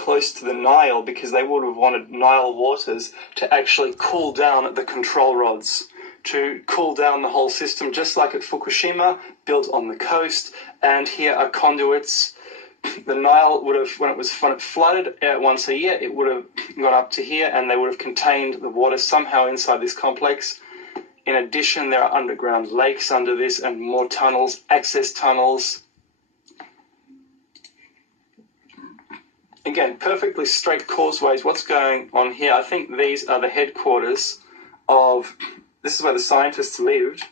close to the Nile because they would have wanted Nile waters to actually cool down the control rods, to cool down the whole system, just like at Fukushima, built on the coast. And here are conduits. The Nile would have, when it flooded once a year, it would have gone up to here, and they would have contained the water somehow inside this complex. In addition, there are underground lakes under this and more tunnels, access tunnels. Again, perfectly straight causeways. What's going on here? I think these are the headquarters of, this is where the scientists lived.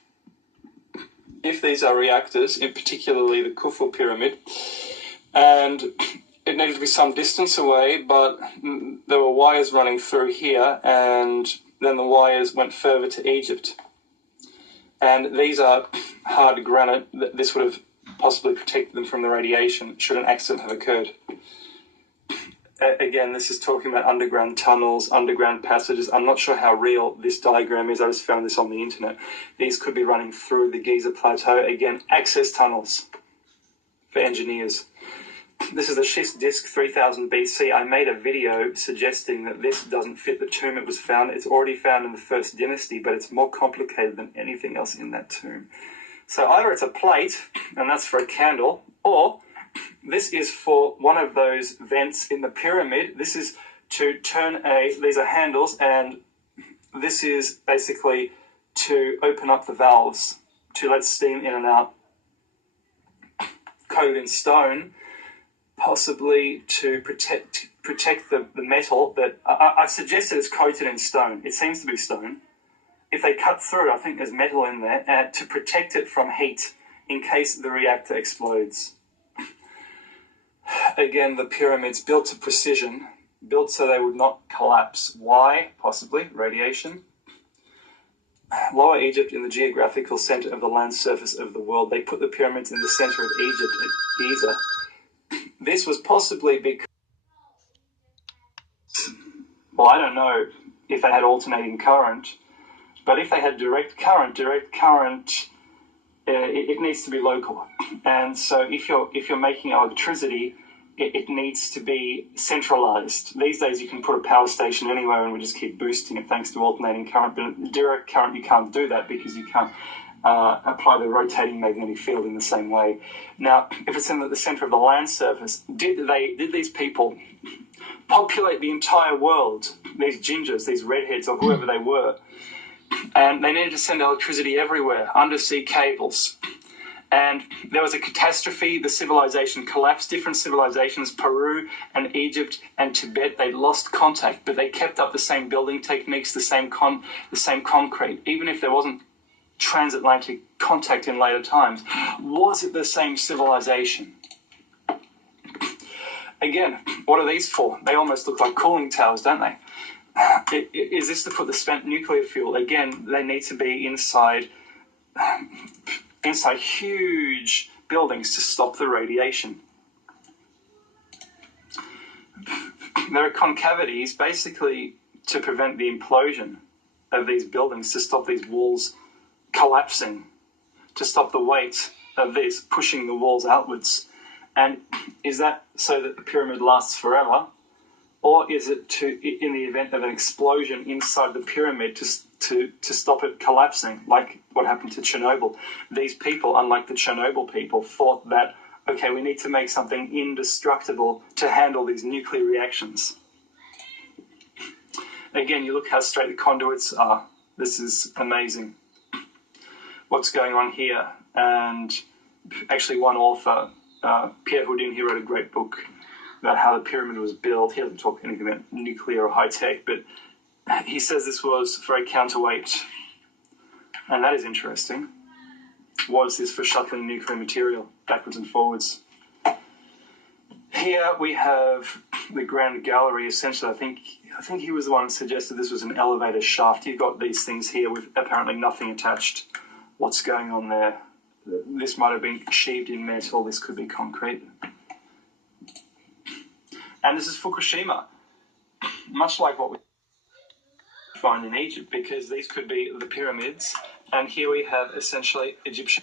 If these are reactors, in particularly the Khufu pyramid, and it needed to be some distance away, but there were wires running through here, and then the wires went further to Egypt. And these are hard granite. This would have possibly protected them from the radiation should an accident have occurred. Again, this is talking about underground tunnels, underground passages. I'm not sure how real this diagram is. I just found this on the internet. These could be running through the Giza plateau. Again, access tunnels for engineers. This is the schist disc 3000 BC. I made a video suggesting that this doesn't fit the tomb it was found. It's already found in the first dynasty, but it's more complicated than anything else in that tomb. So either it's a plate, and that's for a candle, or this is for one of those vents in the pyramid. This is to turn these are handles, and this is basically to open up the valves to let steam in and out. Coated in stone, possibly to protect the metal that I suggested it's coated in stone. It seems to be stone. If they cut through it, I think there's metal in there to protect it from heat in case the reactor explodes. Again, the pyramids built to precision, built so they would not collapse. Why? Possibly radiation. Lower Egypt in the geographical center of the land surface of the world. They put the pyramids in the center of Egypt at Giza. This was possibly because, well, I don't know if they had alternating current, but if they had direct current, it needs to be local. And so if you're making electricity, it needs to be centralized. These days you can put a power station anywhere and we just keep boosting it thanks to alternating current. But direct current, you can't do that because you can't apply the rotating magnetic field in the same way. Now, if it's in the center of the land surface, did these people populate the entire world, these gingers, these redheads, or whoever they were, and they needed to send electricity everywhere, undersea cables. And there was a catastrophe. The civilization collapsed. Different civilizations, Peru and Egypt and Tibet, they lost contact, but they kept up the same building techniques, the same concrete, even if there wasn't transatlantic contact in later times. Was it the same civilization? Again, what are these for? They almost look like cooling towers, don't they? Is this to put the spent nuclear fuel? Again, they need to be inside huge buildings to stop the radiation. There are concavities basically to prevent the implosion of these buildings, to stop these walls collapsing, to stop the weight of this pushing the walls outwards. And is that so that the pyramid lasts forever? Or is it to, in the event of an explosion inside the pyramid, to stop it collapsing, like what happened to Chernobyl? These people, unlike the Chernobyl people, thought that, okay, we need to make something indestructible to handle these nuclear reactions. Again, you look how straight the conduits are. This is amazing. What's going on here? And actually one author, Pierre Houdin, he wrote a great book about how the pyramid was built. He doesn't talk anything about nuclear or high-tech, but he says this was for a counterweight. And that is interesting. Was this for shuttling nuclear material backwards and forwards? Here we have the Grand Gallery. Essentially, I think he was the one who suggested this was an elevator shaft. You've got these things here with apparently nothing attached. What's going on there? This might have been sheathed in metal. This could be concrete. And this is Fukushima, much like what we find in Egypt, because these could be the pyramids. And here we have essentially Egyptian